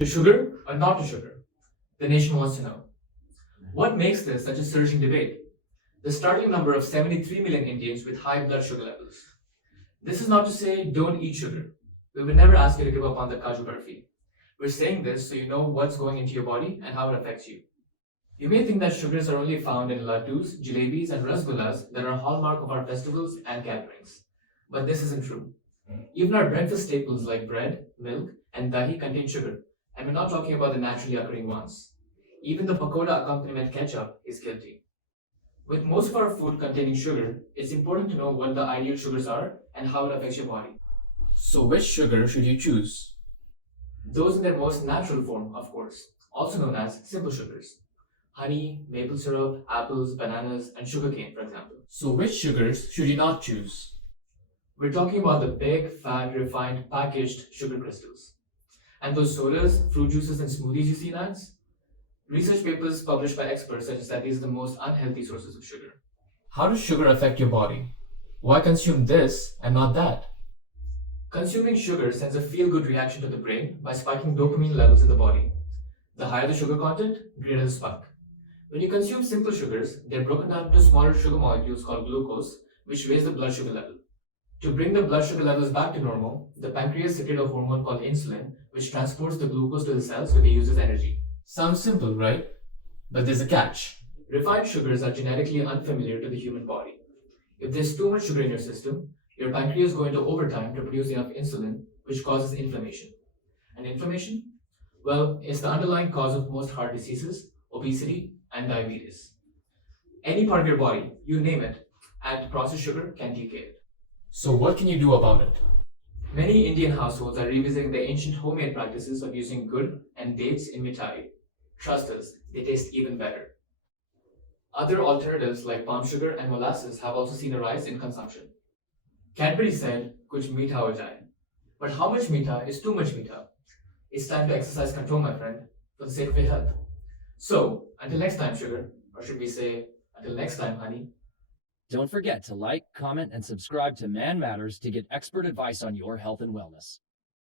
To sugar or not to sugar? The nation wants to know. What makes this such a surging debate? The startling number of 73 million Indians with high blood sugar levels. This is not to say don't eat sugar. We would never ask you to give up on the kaju barfi. We're saying this so you know what's going into your body and how it affects you. You may think that sugars are only found in laddus, jalebis, and rasgullas that are a hallmark of our festivals and gatherings. But this isn't true. Even our breakfast staples like bread, milk, and dahi contain sugar, and we're not talking about the naturally occurring ones. Even the pakoda accompaniment ketchup is guilty. With most of our food containing sugar, it's important to know what the ideal sugars are and how it affects your body. So, which sugar should you choose? Those in their most natural form, of course, also known as simple sugars. Honey, maple syrup, apples, bananas, and sugarcane, for example. So, which sugars should you not choose? We're talking about the big, fat, refined, packaged sugar crystals. And those sodas, fruit juices, and smoothies you see in ads? Research papers published by experts suggest that these are the most unhealthy sources of sugar. How does sugar affect your body? Why consume this and not that? Consuming sugar sends a feel good reaction to the brain by spiking dopamine levels in the body. The higher the sugar content, greater the spike. When you consume simple sugars, they're broken down into smaller sugar molecules called glucose, which raise the blood sugar level. To bring the blood sugar levels back to normal, the pancreas secretes a hormone called insulin, which transports the glucose to the cells to be used as energy. Sounds simple, right? But there's a catch. Refined sugars are genetically unfamiliar to the human body. If there's too much sugar in your system, your pancreas go into overtime to produce enough insulin, which causes inflammation. And inflammation? Well, it's the underlying cause of most heart diseases, obesity, and diabetes. Any part of your body, you name it, add processed sugar can decay it. So what can you do about it? Many Indian households are revisiting the ancient homemade practices of using gur and dates in mithai. Trust us, they taste even better. Other alternatives like palm sugar and molasses have also seen a rise in consumption. Cadbury said, "Kuch meetha ho jaye." But how much meetha is too much meetha? It's time to exercise control, my friend, for the sake of your health. So, until next time, sugar, or should we say, until next time, honey. Don't forget to like, comment, and subscribe to Man Matters to get expert advice on your health and wellness.